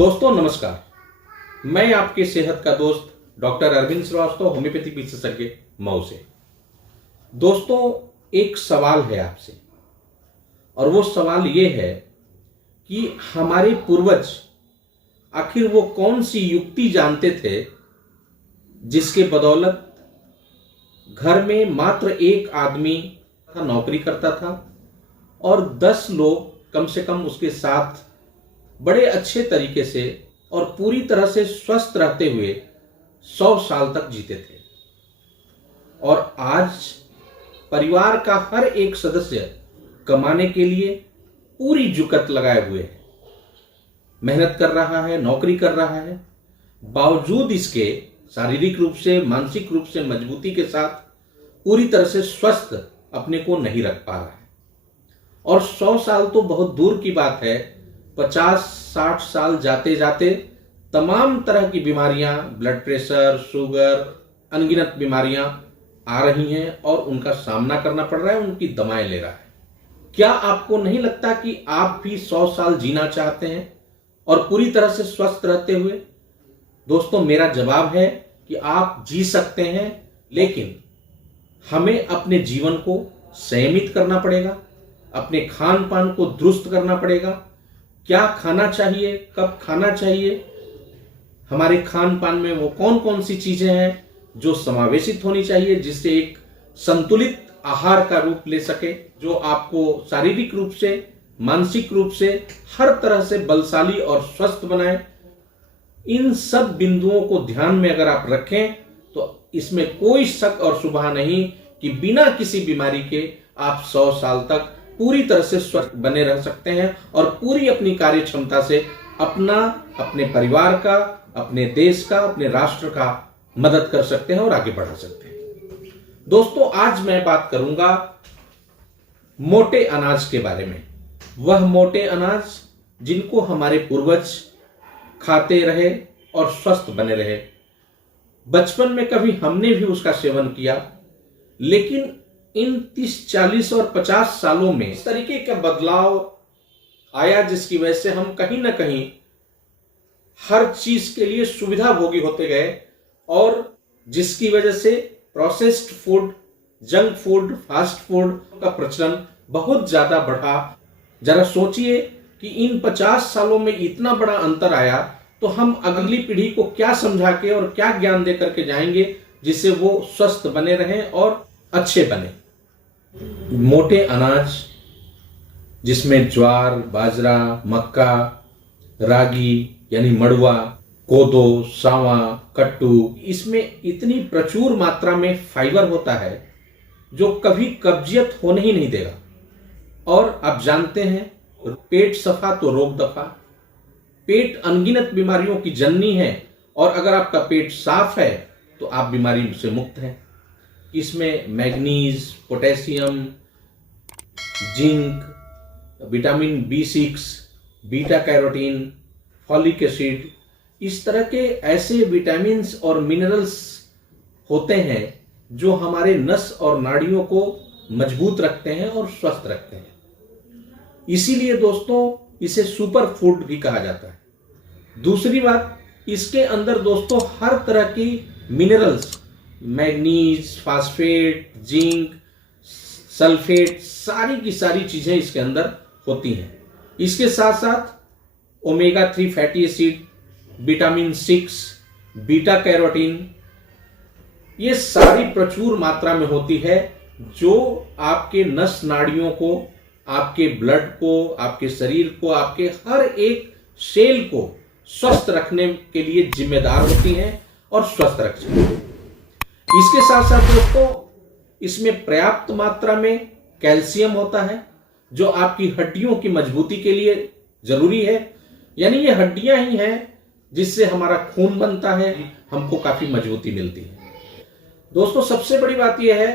दोस्तों नमस्कार। मैं आपके सेहत का दोस्त डॉक्टर अरविंद श्रीवास्तव, होम्योपैथिक विशेषज्ञ मऊ से। दोस्तों एक सवाल है आपसे, और वो सवाल ये है कि हमारे पूर्वज आखिर वो कौन सी युक्ति जानते थे जिसके बदौलत घर में मात्र एक आदमी नौकरी करता था और 10 लोग कम से कम उसके साथ बड़े अच्छे तरीके से और पूरी तरह से स्वस्थ रहते हुए 100 साल तक जीते थे। और आज परिवार का हर एक सदस्य कमाने के लिए पूरी जुकत लगाए हुए है, मेहनत कर रहा है, नौकरी कर रहा है, बावजूद इसके शारीरिक रूप से मानसिक रूप से मजबूती के साथ पूरी तरह से स्वस्थ अपने को नहीं रख पा रहा है। और 100 साल तो बहुत दूर की बात है, 50-60 साल जाते जाते तमाम तरह की बीमारियां, ब्लड प्रेशर, शुगर, अनगिनत बीमारियां आ रही हैं और उनका सामना करना पड़ रहा है, उनकी दवाएं ले रहा है। क्या आपको नहीं लगता कि आप भी 100 साल जीना चाहते हैं और पूरी तरह से स्वस्थ रहते हुए? दोस्तों मेरा जवाब है कि आप जी सकते हैं, लेकिन हमें अपने जीवन को संयमित करना पड़ेगा, अपने खान पान को दुरुस्त करना पड़ेगा। क्या खाना चाहिए, कब खाना चाहिए, हमारे खान पान में वो कौन कौन सी चीजें हैं जो समावेशित होनी चाहिए, जिससे एक संतुलित आहार का रूप ले सके, जो आपको शारीरिक रूप से मानसिक रूप से हर तरह से बलशाली और स्वस्थ बनाए। इन सब बिंदुओं को ध्यान में अगर आप रखें तो इसमें कोई शक और शुबा नहीं कि बिना किसी बीमारी के आप 100 साल तक पूरी तरह से स्वस्थ बने रह सकते हैं और पूरी अपनी कार्य क्षमता से अपने परिवार का, अपने देश का, अपने राष्ट्र का मदद कर सकते हैं और आगे बढ़ा सकते हैं। दोस्तों आज मैं बात करूंगा मोटे अनाज के बारे में। वह मोटे अनाज जिनको हमारे पूर्वज खाते रहे और स्वस्थ बने रहे। बचपन में कभी हमने भी उसका सेवन किया, लेकिन इन 30, 40 और 50 सालों में इस तरीके का बदलाव आया जिसकी वजह से हम कहीं ना कहीं हर चीज के लिए सुविधा भोगी होते गए, और जिसकी वजह से processed food, junk food, fast food का प्रचलन बहुत ज्यादा बढ़ा। जरा सोचिए कि इन 50 सालों में इतना बड़ा अंतर आया, तो हम अगली पीढ़ी को क्या समझा के और क्या ज्ञान दे करके जाएंगे जिससे वो स्वस्थ बने रहें और अच्छे बने। मोटे अनाज जिसमें ज्वार, बाजरा, मक्का, रागी यानी मड़ुआ, कोदो, सावा, कट्टू, इसमें इतनी प्रचुर मात्रा में फाइबर होता है जो कभी कब्जियत होने ही नहीं देगा। और आप जानते हैं, पेट सफा तो रोग दफा। पेट अनगिनत बीमारियों की जननी है, और अगर आपका पेट साफ है तो आप बीमारी से मुक्त हैं। इसमें manganese, potassium, zinc, vitamin B6, beta carotene, folic acid, इस तरह के ऐसे विटामिन्स और मिनरल्स होते हैं जो हमारे नस और नाड़ियों को मजबूत रखते हैं और स्वस्थ रखते हैं। इसीलिए दोस्तों इसे सुपर फूड भी कहा जाता है। दूसरी बात, इसके अंदर दोस्तों हर तरह की minerals, manganese, phosphate, zinc, sulphate, सारी की सारी चीजें इसके अंदर होती हैं। इसके साथ साथ omega 3 fatty acid, vitamin 6, beta carotene, ये सारी प्रचुर मात्रा में होती है जो आपके नस नाड़ियों को, आपके ब्लड को, आपके शरीर को, आपके हर एक सेल को स्वस्थ रखने के लिए जिम्मेदार होती हैं और स्वस्थ रखती हैं। इसके साथ साथ दोस्तों इसमें पर्याप्त मात्रा में कैल्शियम होता है जो आपकी हड्डियों की मजबूती के लिए जरूरी है। यानी ये हड्डियां ही हैं जिससे हमारा खून बनता है, हमको काफी मजबूती मिलती है। दोस्तों सबसे बड़ी बात यह है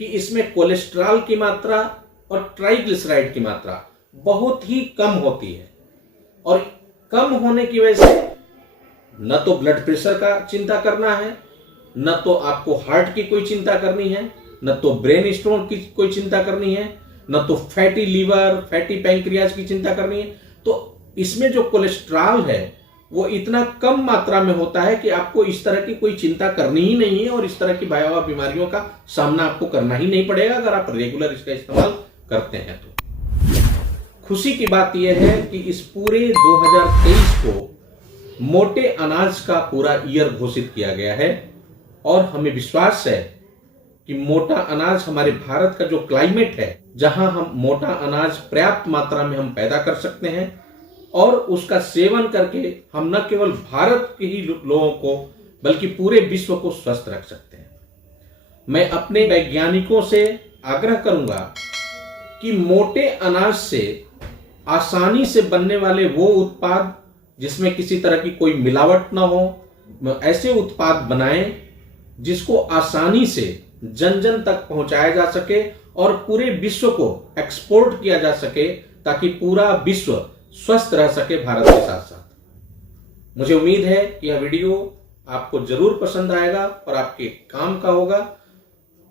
कि इसमें कोलेस्ट्रॉल की मात्रा और ट्राइग्लिसराइड की मात्रा बहुत ही कम होती है, और कम होने की वजह से न तो ब्लड प्रेशर का चिंता करना है, न तो आपको हार्ट की कोई चिंता करनी है, न तो ब्रेन स्टोन की कोई चिंता करनी है, न तो फैटी लीवर, फैटी पैंक्रियाज की चिंता करनी है। तो इसमें जो कोलेस्ट्रॉल है वो इतना कम मात्रा में होता है कि आपको इस तरह की कोई चिंता करनी ही नहीं है और इस तरह की भयावह बीमारियों का सामना आपको करना ही नहीं पड़ेगा अगर आप रेगुलर इसका इस्तेमाल करते हैं तो। खुशी की बात यह है कि इस पूरे 2023 को मोटे अनाज का पूरा ईयर घोषित किया गया है और हमें विश्वास है कि मोटा अनाज हमारे भारत का जो क्लाइमेट है, जहां हम मोटा अनाज पर्याप्त मात्रा में हम पैदा कर सकते हैं और उसका सेवन करके हम न केवल भारत के ही लोगों को बल्कि पूरे विश्व को स्वस्थ रख सकते हैं। मैं अपने वैज्ञानिकों से आग्रह करूंगा कि मोटे अनाज से आसानी से बनने वाले वो उत्पाद जिसमें किसी तरह की कोई मिलावट ना हो, ऐसे उत्पाद बनाएं जिसको आसानी से जन जन तक पहुंचाया जा सके और पूरे विश्व को एक्सपोर्ट किया जा सके ताकि पूरा विश्व स्वस्थ रह सके भारत के साथ साथ। मुझे उम्मीद है कि यह वीडियो आपको जरूर पसंद आएगा और आपके काम का होगा।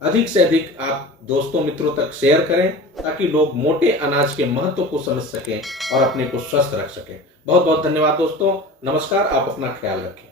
अधिक से अधिक आप दोस्तों मित्रों तक शेयर करें ताकि लोग मोटे अनाज के महत्व को समझ सकें और अपने को स्वस्थ रख सकें। बहुत बहुत धन्यवाद दोस्तों। नमस्कार। आप अपना ख्याल रखें।